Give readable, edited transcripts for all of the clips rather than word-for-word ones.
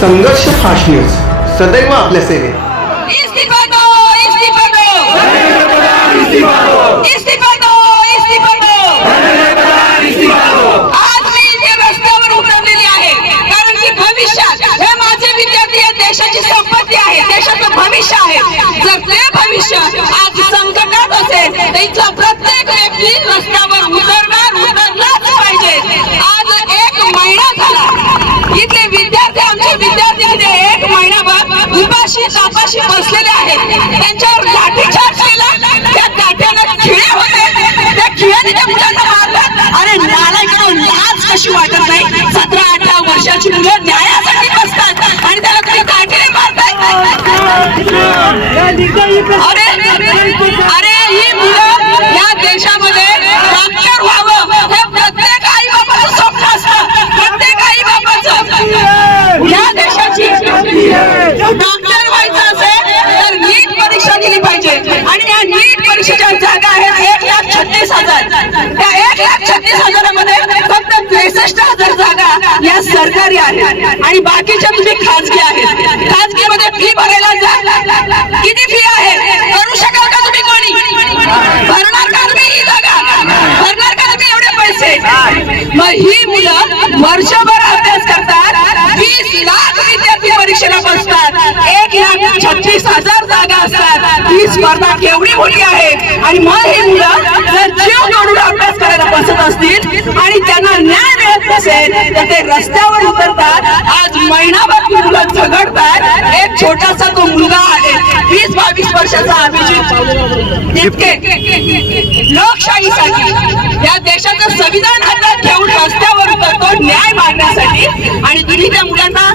संघर्ष fast news सदैव आपल्या सेवेत. इस्तीफा दो, इस्तीफा दो, इस्तीफा दो, इस्तीफा दो. आज मी इथे रस्त्यावर उतरलेली आहे कारण की भविष्यात हे माझे विद्यार्थी या देशाची संपत्ती आहे, देशाचं भविष्य आहे. जर ते भविष्य आज संकटात असेल तर इथला प्रत्येक व्यक्ती रस्त्यावर उतरलाच पाहिजे. आज 1 महिना झाला इथले विद्यार्थी, आमचे विद्यार्थी इथे 1 महिनाभर उपाशी तापाशी बसलेले आहेत. त्यांच्यावर लाठीचार्ज केला, त्या काट्यानं खिळे होते, त्या खिळ्याने त्या मुलांना मारलं. अरे नालायकांनो, लाज कशी वाटत नाही? 17-18 वर्षाची मुलं न्यायासाठी बसतात आणि त्याला तुम्ही काठीने मारताय. अरे ही मुलं या देशामध्ये डॉक्टर व्हावं हे प्रत्येक आई बाबाचं स्वप्न असतं. प्रत्येक आई बाबाचं या देशाची डॉक्टर व्हायचं असेल तर नीट परीक्षा दिली पाहिजे. आणि या नीट परीक्षेच्या जागा आहेत 1,36,000. त्या 1,36,000 मध्ये फक्त 63,000 जागा या सरकारी आहेत आणि बाकीच्या तुम्ही खाजगी आहेत. खाजगी मध्ये फी भरायला जा. किती फी आहे? करू शकाल का तुम्ही? कोणी भरणार का तुम्ही ही जागा? भरणार का तुम्ही एवढे पैसे? मग ही मुलं वर्षभर अभ्यास करतात, 20 लाख विद्यार्थी परीक्षेला बसतात, 1,36,000 जागा असतात. ही स्पर्धा केवढी मोठी आहे. आणि मग ही मुलं जर जीव जोडून अभ्यास करायला बसत असतील आणि त्यांना न्याय मिळत नसेल तर ते रस्त्यावर उतरतात. आज महिनाभर ती मुलं झगडतात. एक छोटासा तो मुलगा आहे 20-22 वर्षाचा अभिजित, इतके लोकशाहीसाठी या देशाचं संविधान हातात घेऊन रस्त्यावर उतरतो न्याय मागण्यासाठी. आणि तुम्ही त्या मुलांना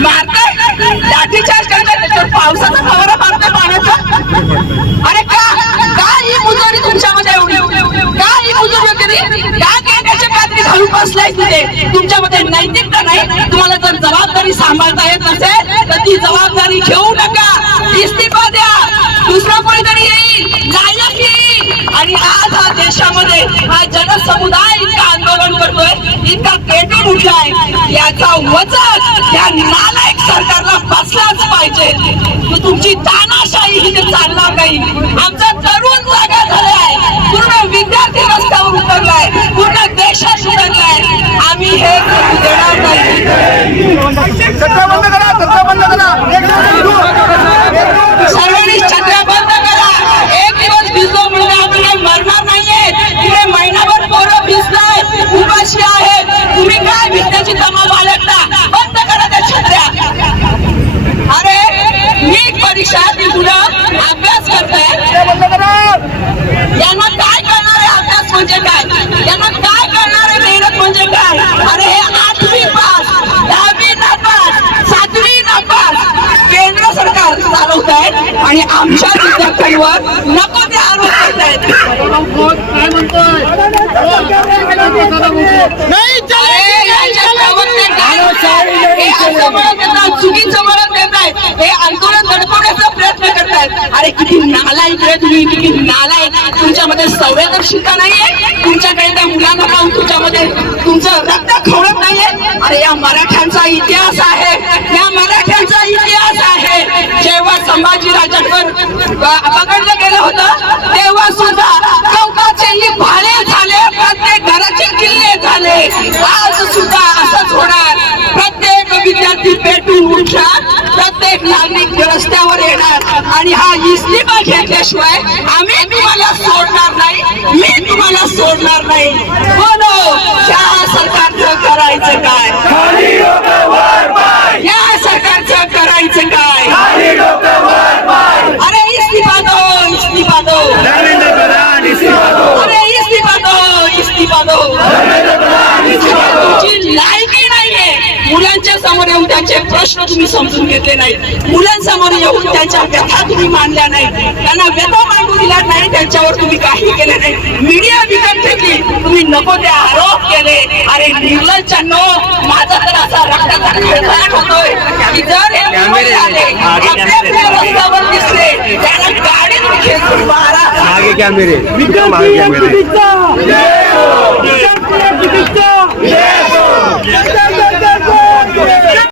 मारताय, लाठीचार्ज करताय, त्याच्यावर पावसाचा फवारा मारताय पाण्याचा. अरे का ही मुजोरी तुमच्यामध्ये एवढी? का ही मुजोरी वगैरे? का त्याच्या कात्री घालून बसलाय तिथे? तुमच्यामध्ये नैतिकता नाही. तुम्हाला जर जबाबदारी सांभाळता येत नसेल तर ती जबाबदारी घेऊ नका. इस्तीफा द्या. दुसरा कोणीतरी येईल, लायक येईल. आणि आज हा देशामध्ये हा जनसमुदाय इतका आंदोलन करतोय, इतका पेटून उठलाय, याचा वचक या नालायक सरकारला बसलाच पाहिजे. तुमची तानाशाही इथे चालणार नाही. आमचा तरुण जागा झालाय, पूर्ण विद्यार्थी रस्त्यावर उतरलाय, पूर्ण देशात उतरलाय. आम्ही हे करू देणार नाही. सर्वांनी छत्र्या बंद करा. एक दिवस भिजलो म्हणून आम्ही काही मरणार नाहीये. तिथे महिनाभर पोरं भिजताय, उपाशी आहेत. तुम्ही काय भिजण्याची तमा बाळगता? बंद करा त्या छत्र्या. अरे नीट परीक्षा ती मुलं अभ्यास करताय, यांना काय करणार आहे? अभ्यास म्हणजे काय? यांना काय करणार आहे? मेहनत म्हणजे काय? अरे हे 8वी पास, 10वी नापास, 7वी नापास केंद्र सरकार चालवत आहे आणि आमच्या विद्यार्थ्यांवर नको ते आरोप करतायत. काय म्हणतोय? चुकीचं म्हणत देत आहेत, हे आंदोलन दडपवण्याचा प्रयत्न करतायत. अरे किती नालायक रे तुम्ही, किती नालायक. तुमच्यामध्ये संवेदनशीलता नाहीये. तुमच्याकडे त्या मुलांना पाहून तुमच्यामध्ये तुमचं रक्त खवळत नाहीये. अरे या मराठ्यांचा इतिहास आहे, या मराठ्यांचा इतिहास आहे. जेव्हा संभाजी राजांवर पकडलं गेलं होतं तेव्हा सुद्धा चौकाचेही भाले झाले, प्रत्येक घराचे किल्ले झाले. आज सुद्धा असंच होणार. प्रत्येक विद्यार्थी पेटून उठणार, प्रत्येक नागरिक रस्त्यावर येणार. आणि हा इस्तीफा घेतल्याशिवाय आम्ही तुम्हाला सोडणार नाही, मी तुम्हाला सोडणार नाही. बोलो, या सरकारचं करायचं काय? या सरकारचं करायचं काय? अरे इस्तीफा दो, इस्तीफा दो. अरे इस्तीफा दो, इस्तीफा दो. तुमची लायकी नाहीये. मुलांच्या समोर येऊन त्यांचे प्रश्न तुम्ही समजून घेतले नाही. मुलांसमोर येऊन त्यांच्या व्यथा तुम्ही मांडल्या नाही. त्यांना व्यथा मांडू दिला नाही. त्यांच्यावर तुम्ही काही केले नाही. मीडिया विकत घेतली. तुम्ही नको ते आरोप केले. अरे निर्लज्जांनो, माझा तर असा रक्ताचा खळखळाट होतोय की जर हे मुंबई आले, आपल्या रस्त्यावर दिसले, त्यांना गाडीत खेचून मारा. आगे कॅमेरे.